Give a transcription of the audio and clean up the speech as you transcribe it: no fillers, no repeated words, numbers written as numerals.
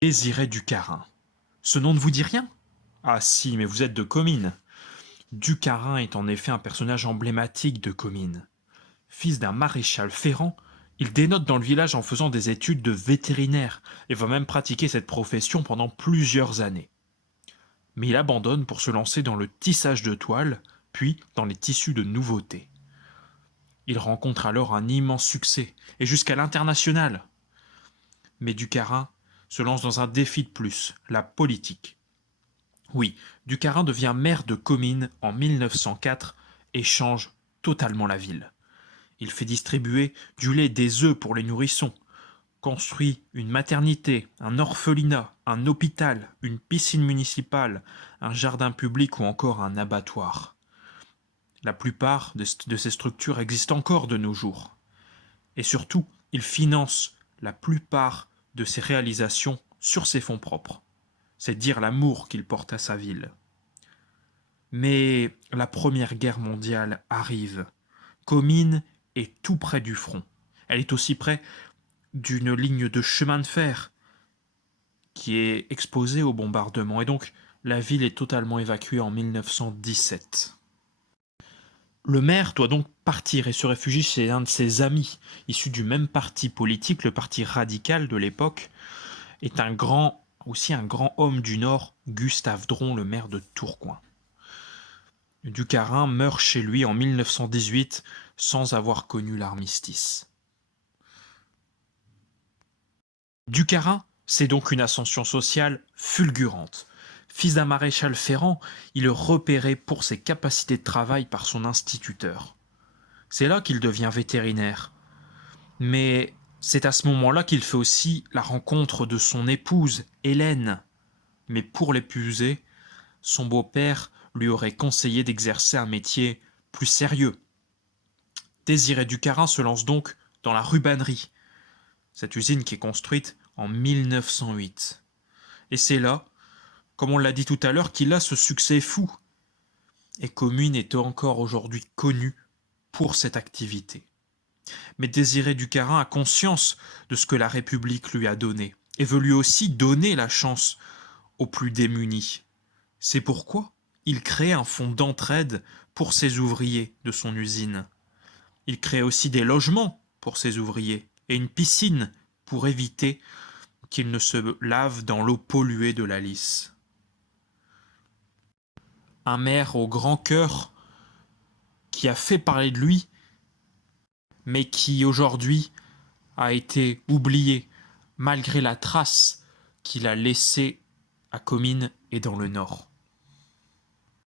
Désiré Ducarin. Ce nom ne vous dit rien? Ah si, mais vous êtes de Comines. Ducarin est en effet un personnage emblématique de Comines. Fils d'un maréchal ferrant, il dénote dans le village en faisant des études de vétérinaire et va même pratiquer cette profession pendant plusieurs années. Mais il abandonne pour se lancer dans le tissage de toile, puis dans les tissus de nouveautés. Il rencontre alors un immense succès, et jusqu'à l'international. Mais Ducarin se lance dans un défi de plus, la politique. Oui, Ducarin devient maire de Comines en 1904 et change totalement la ville. Il fait distribuer du lait et des œufs pour les nourrissons, construit une maternité, un orphelinat, un hôpital, une piscine municipale, un jardin public ou encore un abattoir. La plupart de ces structures existent encore de nos jours. Et surtout, il finance la plupart de ses réalisations sur ses fonds propres. C'est dire l'amour qu'il porte à sa ville. Mais la Première Guerre mondiale arrive. Comines est tout près du front. Elle est aussi près d'une ligne de chemin de fer qui est exposée au bombardement. Et donc, la ville est totalement évacuée en 1917. Le maire doit donc partir et se réfugie chez un de ses amis, issu du même parti politique, le parti radical de l'époque, est aussi un grand homme du Nord, Gustave Dron, le maire de Tourcoing. Ducarin meurt chez lui en 1918 sans avoir connu l'armistice. Ducarin, c'est donc une ascension sociale fulgurante. Fils d'un maréchal ferrant, il est repéré pour ses capacités de travail par son instituteur. C'est là qu'il devient vétérinaire. Mais c'est à ce moment-là qu'il fait aussi la rencontre de son épouse, Hélène. Mais pour l'épouser, son beau-père lui aurait conseillé d'exercer un métier plus sérieux. Désiré Ducarin se lance donc dans la rubannerie, cette usine qui est construite en 1908. Et c'est là, comme on l'a dit tout à l'heure, qu'il a ce succès fou. Et Comines est encore aujourd'hui connue pour cette activité. Mais Désiré Ducarin a conscience de ce que la République lui a donné et veut lui aussi donner la chance aux plus démunis. C'est pourquoi il crée un fonds d'entraide pour ses ouvriers de son usine. Il crée aussi des logements pour ses ouvriers et une piscine pour éviter qu'ils ne se lavent dans l'eau polluée de la Lys. Un maire au grand cœur qui a fait parler de lui, mais qui aujourd'hui a été oublié malgré la trace qu'il a laissée à Comines et dans le Nord.